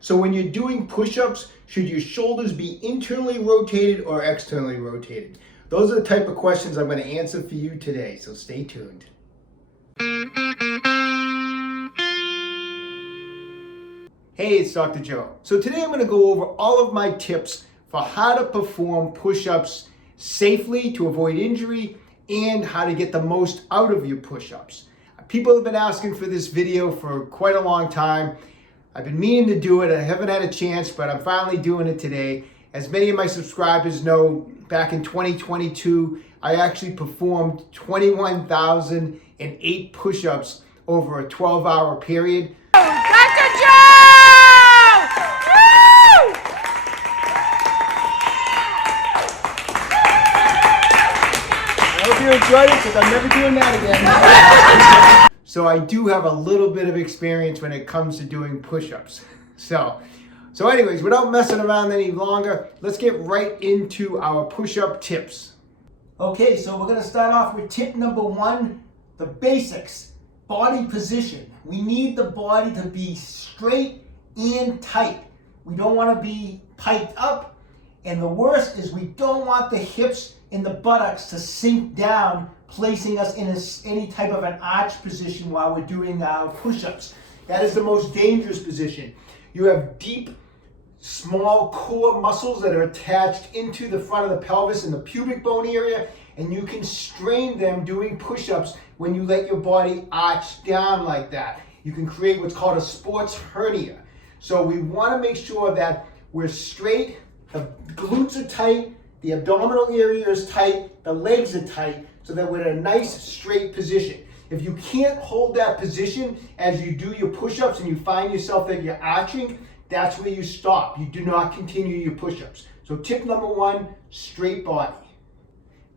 So when you're doing push-ups, should your shoulders be internally rotated or externally rotated? Those are the type of questions I'm going to answer for you today, so stay tuned. Hey, it's Dr. Joe. So today I'm going to go over all of my tips for how to perform push-ups safely to avoid injury and how to get the most out of your push-ups. People have been asking for this video for quite a long time. I've been meaning to do it. I haven't had a chance, but I'm finally doing it today. As many of my subscribers know, back in 2022, I actually performed 21,008 push-ups over a 12-hour period. Dr. Joe! Woo! I hope you enjoyed it, because I'm never doing that again. So I do have a little bit of experience when it comes to doing push-ups. So anyways, without messing around any longer, let's get right into our push-up tips. Okay, so we're going to start off with tip number 1, the basics, body position. We need the body to be straight and tight. We don't want to be piped up, and the worst is we don't want the hips and the buttocks to sink down, placing us in any type of an arch position while we're doing our push-ups. That is the most dangerous position. You have deep, small core muscles that are attached into the front of the pelvis and the pubic bone area, and you can strain them doing push-ups when you let your body arch down like that. You can create what's called a sports hernia. So we want to make sure that we're straight, the glutes are tight, the abdominal area is tight, the legs are tight, so that we're in a nice straight position. If you can't hold that position as you do your push-ups and you find yourself that you're arching, that's where you stop. You do not continue your push-ups. So tip number 1, straight body.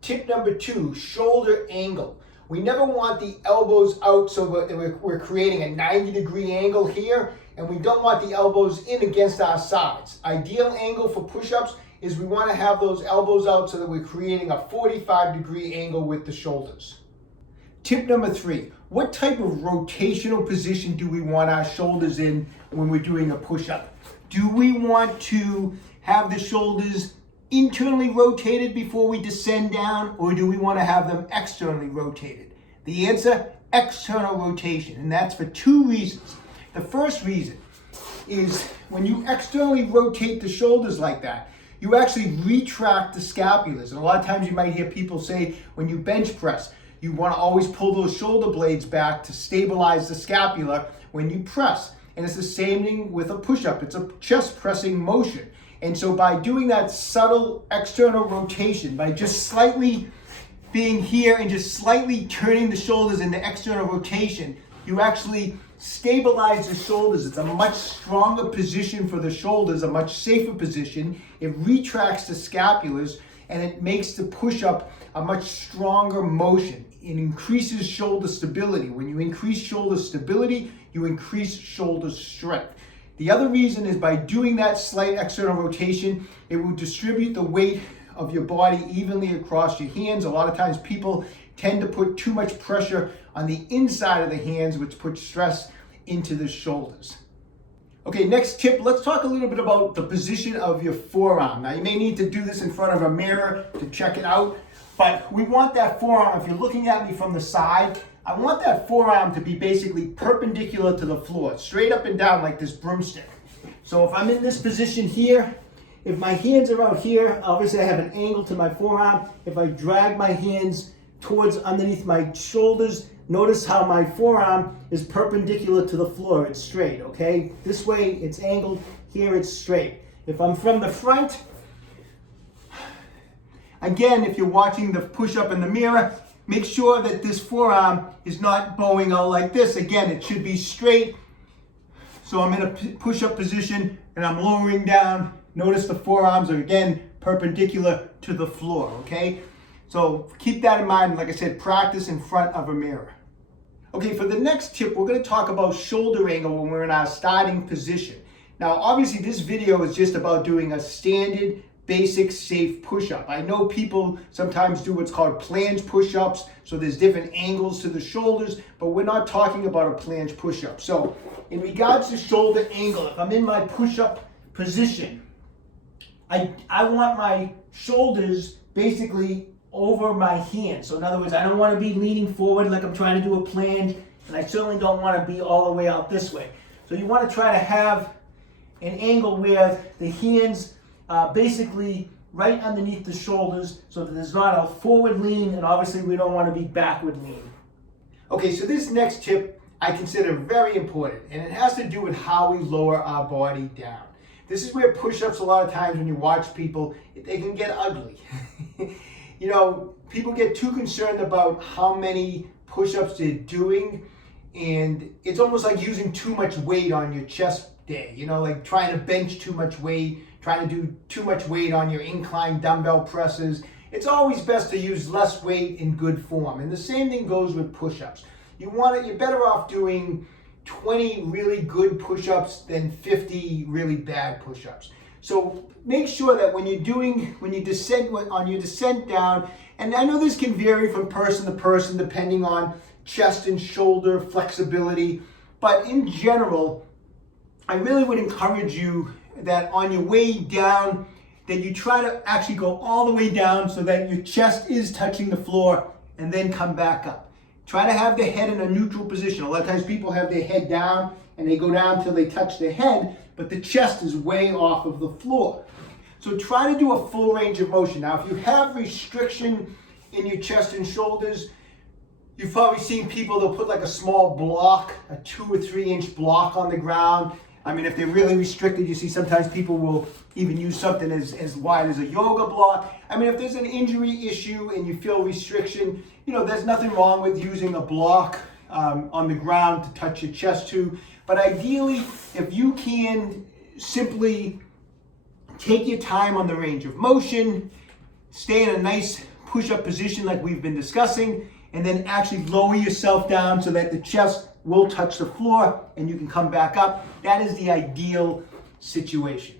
Tip number 2, shoulder angle. We never want the elbows out so that we're creating a 90-degree angle here, and we don't want the elbows in against our sides. Ideal angle for push-ups is we want to have those elbows out so that we're creating a 45-degree angle with the shoulders. Tip number 3, what type of rotational position do we want our shoulders in when we're doing a push-up? Do we want to have the shoulders internally rotated before we descend down, or do we want to have them externally rotated? The answer, external rotation, and that's for 2 reasons. The first reason is when you externally rotate the shoulders like that, you actually retract the scapulars. And a lot of times you might hear people say when you bench press, you want to always pull those shoulder blades back to stabilize the scapula when you press. And it's the same thing with a push-up. It's a chest pressing motion. And so by doing that subtle external rotation, by just slightly being here and just slightly turning the shoulders into external rotation, you actually stabilize the shoulders. It's a much stronger position for the shoulders, a much safer position. It retracts the scapulars, and it makes the push-up a much stronger motion. It increases shoulder stability. When you increase shoulder stability, you increase shoulder strength. The other reason is by doing that slight external rotation, it will distribute the weight of your body evenly across your hands. A lot of times people tend to put too much pressure on the inside of the hands, which puts stress into the shoulders. Okay, next tip, let's talk a little bit about the position of your forearm. Now, you may need to do this in front of a mirror to check it out, but we want that forearm, if you're looking at me from the side, I want that forearm to be basically perpendicular to the floor, straight up and down like this broomstick. So if I'm in this position here, if my hands are out here, obviously I have an angle to my forearm. If I drag my hands towards underneath my shoulders, notice how my forearm is perpendicular to the floor. It's straight, okay? This way it's angled, here it's straight. If I'm from the front, again, if you're watching the push-up in the mirror, make sure that this forearm is not bowing out like this. Again, it should be straight. So I'm in a push-up position and I'm lowering down. Notice the forearms are, again, perpendicular to the floor, okay? So keep that in mind. Like I said, practice in front of a mirror. Okay, for the next tip, we're going to talk about shoulder angle when we're in our starting position. Now, obviously, this video is just about doing a standard basic safe push-up. I know people sometimes do what's called planche push-ups, so there's different angles to the shoulders, but we're not talking about a planche push-up. So in regards to shoulder angle, if I'm in my push-up position, I want my shoulders basically over my hands. So in other words, I don't want to be leaning forward like I'm trying to do a planche, and I certainly don't want to be all the way out this way. So you want to try to have an angle where the hands are basically right underneath the shoulders so that there's not a forward lean, and obviously we don't want to be backward lean. Okay, so this next tip I consider very important, and it has to do with how we lower our body down. This is where push-ups, a lot of times when you watch people, they can get ugly. You know, people get too concerned about how many push-ups they're doing, and it's almost like using too much weight on your chest day, you know, like trying to bench too much weight, trying to do too much weight on your incline dumbbell presses. It's always best to use less weight in good form. And the same thing goes with push-ups. You're better off doing 20 really good push-ups than 50 really bad push-ups. So make sure that when you descend on your descent down, and I know this can vary from person to person depending on chest and shoulder flexibility, but in general, I really would encourage you that on your way down, that you try to actually go all the way down so that your chest is touching the floor and then come back up. Try to have the head in a neutral position. A lot of times people have their head down and they go down till they touch their head, but the chest is way off of the floor. So try to do a full range of motion. Now, if you have restriction in your chest and shoulders, you've probably seen people, they'll put like a small block, a 2 or 3 inch block on the ground. I mean, if they're really restricted, you see sometimes people will even use something as wide as a yoga block. I mean, if there's an injury issue and you feel restriction, you know, there's nothing wrong with using a block on the ground to touch your chest to. But ideally, if you can simply take your time on the range of motion, stay in a nice push-up position like we've been discussing, and then actually lower yourself down so that the chest will touch the floor and you can come back up. That is the ideal situation.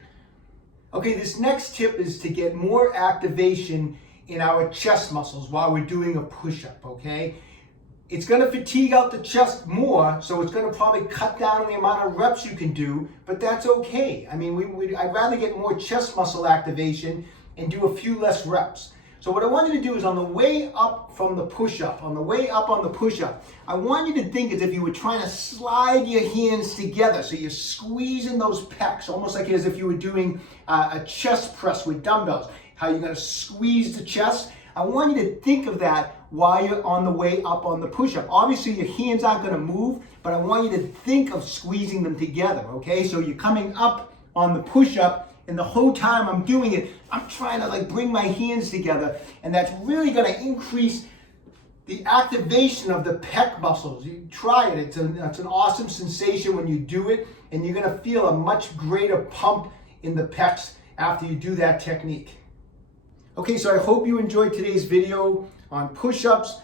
Okay, this next tip is to get more activation in our chest muscles while we're doing a push-up, okay? It's gonna fatigue out the chest more, so it's gonna probably cut down on the amount of reps you can do, but that's okay. I mean, I'd rather get more chest muscle activation and do a few less reps. So what I want you to do is on the way up from the push-up, on the way up on the push-up, I want you to think as if you were trying to slide your hands together. So you're squeezing those pecs, almost like as if you were doing a chest press with dumbbells. How you're gonna squeeze the chest. I want you to think of that while you're on the way up on the push-up. Obviously your hands aren't gonna move, but I want you to think of squeezing them together, okay? So you're coming up on the push-up, and the whole time I'm doing it, I'm trying to like bring my hands together, and that's really gonna increase the activation of the pec muscles. You try it, it's an awesome sensation when you do it, and you're gonna feel a much greater pump in the pecs after you do that technique. Okay, so I hope you enjoyed today's video on push-ups.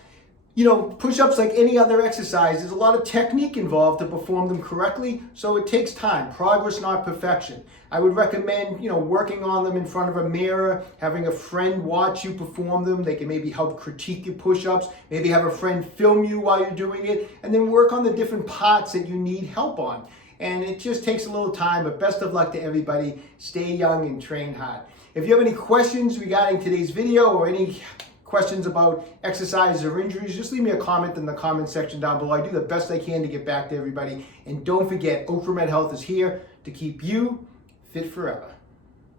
You know, push-ups, like any other exercise, there's a lot of technique involved to perform them correctly, so it takes time. Progress, not perfection. I would recommend, you know, working on them in front of a mirror, having a friend watch you perform them. They can maybe help critique your push-ups, maybe have a friend film you while you're doing it, and then work on the different parts that you need help on. And it just takes a little time, but best of luck to everybody. Stay young and train hard. If you have any questions regarding today's video or any questions about exercises or injuries, just leave me a comment in the comment section down below. I do the best I can to get back to everybody. And don't forget, OcraMed Health is here to keep you fit forever.